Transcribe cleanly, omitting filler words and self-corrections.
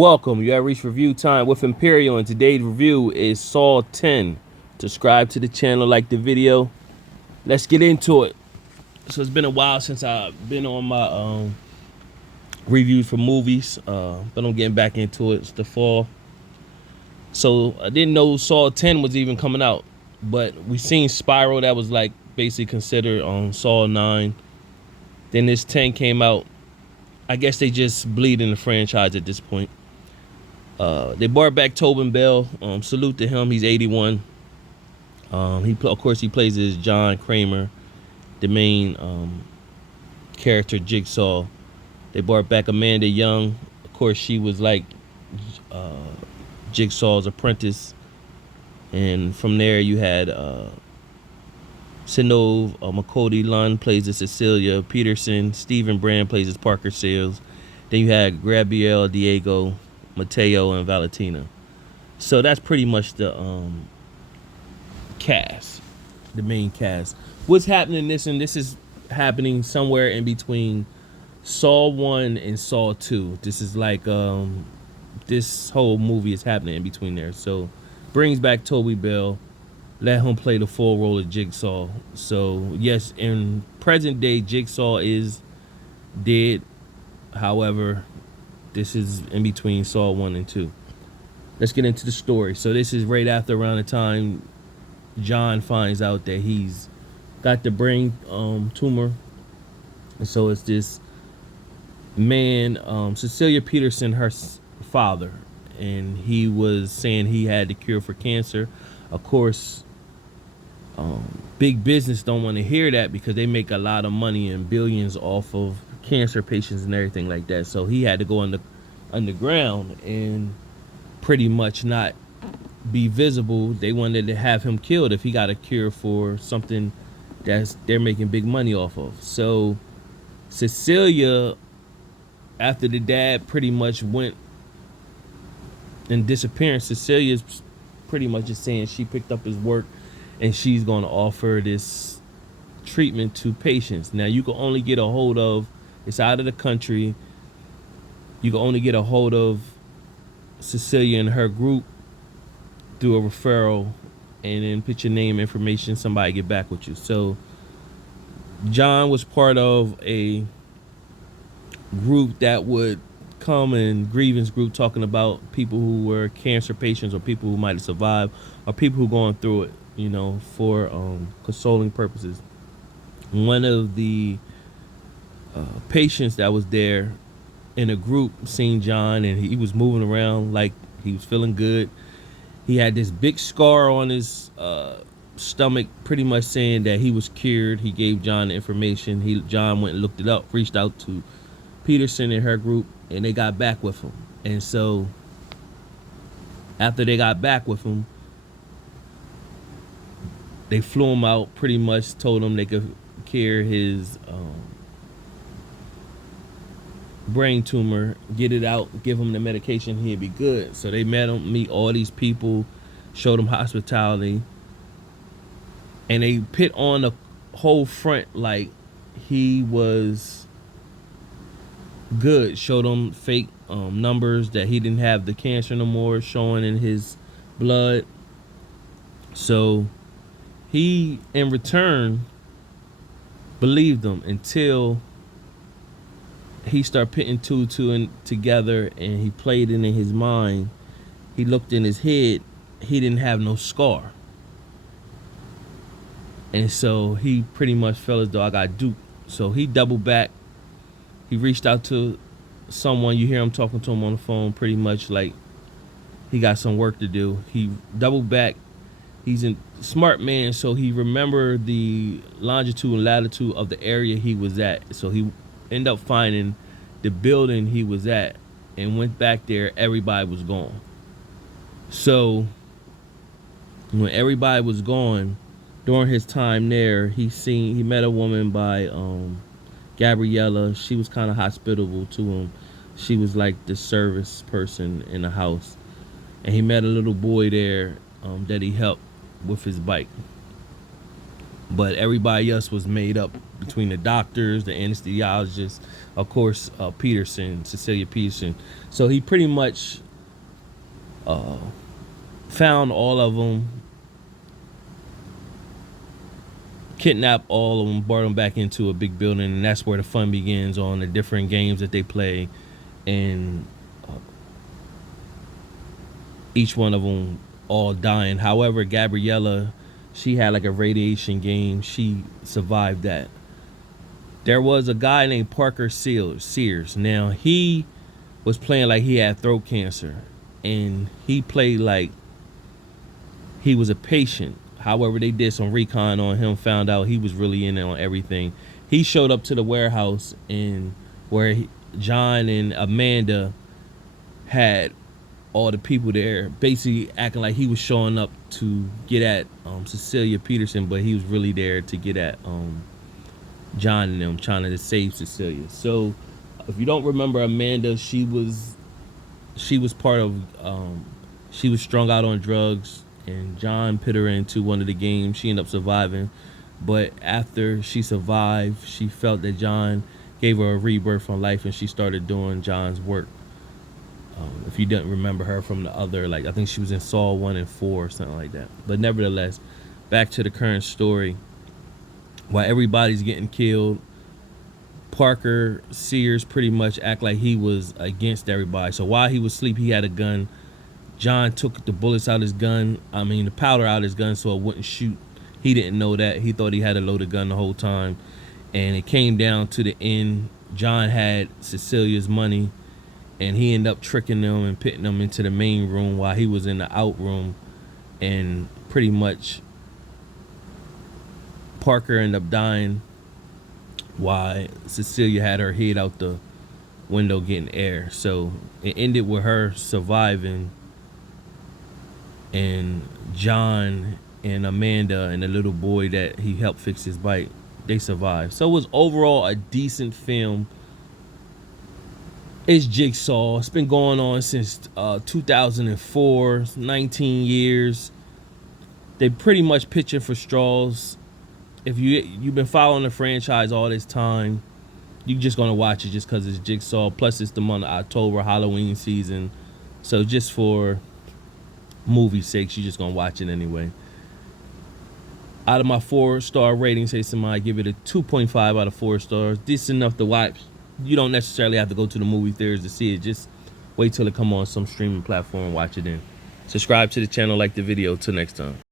Welcome, you have reached review time with Imperial, and today's review is Saw 10. Subscribe to the channel, like the video. Let's get into it. So it's been a while since I've been on my reviews for movies, but I'm getting back into it. It's the fall. So I didn't know Saw 10 was even coming out, but we seen Spiral that was like basically considered on Saw 9. Then this 10 came out. I guess they just bleeding the franchise at this point. They brought back Tobin Bell. Salute to him. He's 81. Of course he plays as John Kramer, the main character Jigsaw. They brought back Amanda Young. Of course she was like Jigsaw's apprentice. And from there you had Sinov McCody Lunn plays as Cecilia Peterson. Stephen Brand plays as Parker Sales. Then you had Gabrielle Diego, Mateo, and Valentina. So that's pretty much the cast, the main cast. What's happening in this, and this is happening somewhere in between Saw 1 and Saw 2. This is like this whole movie is happening in between there. So brings back Toby Bell, let him play the full role of Jigsaw. So yes, in present day Jigsaw is dead. However, this is in between Saw 1 and 2. Let's get into the story. So this is right after around the time John finds out that he's got the brain tumor. And so it's this man, Cecilia Peterson, her father. And he was saying he had the cure for cancer. Of course, big business don't want to hear that because they make a lot of money and billions off of cancer patients and everything like that. So he had to go underground and pretty much not be visible. They wanted to have him killed if he got a cure for something they're making big money off of. So Cecilia, after the dad pretty much went and disappeared, Cecilia's pretty much just saying she picked up his work and she's going to offer this treatment to patients. Now you can only get a hold of, it's out of the country, you can only get a hold of Cecilia and her group through a referral, and then put your name, information, somebody get back with you. So John was part of a group that would come and grievance group talking about people who were cancer patients or people who might have survived or people who going through it, you know, for consoling purposes. One of the patients that was there in a group seen John, and he was moving around like he was feeling good. He had this big scar on his stomach, pretty much saying that he was cured. He gave John the information. John went and looked it up, reached out to Peterson and her group, and they got back with him. And so after they got back with him, they flew him out, pretty much told him they could cure his brain tumor, get it out, give him the medication, he'd be good. So they meet all these people, showed him hospitality, and they put on the whole front like he was good. Showed him fake numbers that he didn't have the cancer no more showing in his blood. So he, in return, believed them until he started putting two and together, and he played it in his mind. He looked in his head, he didn't have no scar. And so he pretty much felt as though I got duped. So he doubled back. He reached out to someone. You hear him talking to him on the phone, pretty much like he got some work to do. He doubled back. He's a smart man, so he remembered the longitude and latitude of the area he was at. So he ended up finding the building he was at and went back there. Everybody was gone. So when everybody was gone, during his time there, he met a woman by Gabriella. She was kind of hospitable to him. She was like the service person in the house. And he met a little boy there that he helped with his bike. But everybody else was made up between the doctors, the anesthesiologists, of course, Cecilia Peterson. So he pretty much found all of them, kidnapped all of them, brought them back into a big building, and that's where the fun begins on the different games that they play, and each one of them all dying. However, Gabriella, she had like a radiation game. She survived that. There was a guy named Parker Sears. Now, he was playing like he had throat cancer, and he played like he was a patient. However, they did some recon on him, found out he was really in on everything. He showed up to the warehouse, and where John and Amanda had all the people there basically acting like he was showing up to get at Cecilia Peterson, but he was really there to get at John and them, trying to save Cecilia. So if you don't remember Amanda, she was part of she was strung out on drugs, and John put her into one of the games. She ended up surviving, but after she survived, she felt that John gave her a rebirth on life, and she started doing John's work. If you didn't remember her from the other, like I think she was in Saw 1 and 4 or something like that. But nevertheless, back to the current story. While everybody's getting killed, Parker Sears pretty much act like he was against everybody. So while he was asleep, he had a gun. John took the bullets out his gun. The powder out his gun so it wouldn't shoot. He didn't know that. He thought he had a loaded gun the whole time. And it came down to the end. John had Cecilia's money, and he ended up tricking them and putting them into the main room while he was in the out room. And pretty much Parker ended up dying while Cecilia had her head out the window getting air. So it ended with her surviving, and John and Amanda and the little boy that he helped fix his bike, they survived. So it was overall a decent film. It's Jigsaw. It's been going on since 2004, 19 years. They pretty much pitching for straws. If you've been following the franchise all this time, you're just gonna watch it just because it's Jigsaw. Plus, it's the month of October, Halloween season. So just for movie sakes, you're just gonna watch it anyway. Out of my 4-star rating, say somebody, give it a 2.5 out of 4 stars. Decent enough to watch. You don't necessarily have to go to the movie theaters to see it. Just wait till it come on some streaming platform and watch it in. Subscribe to the channel, like the video. Till next time.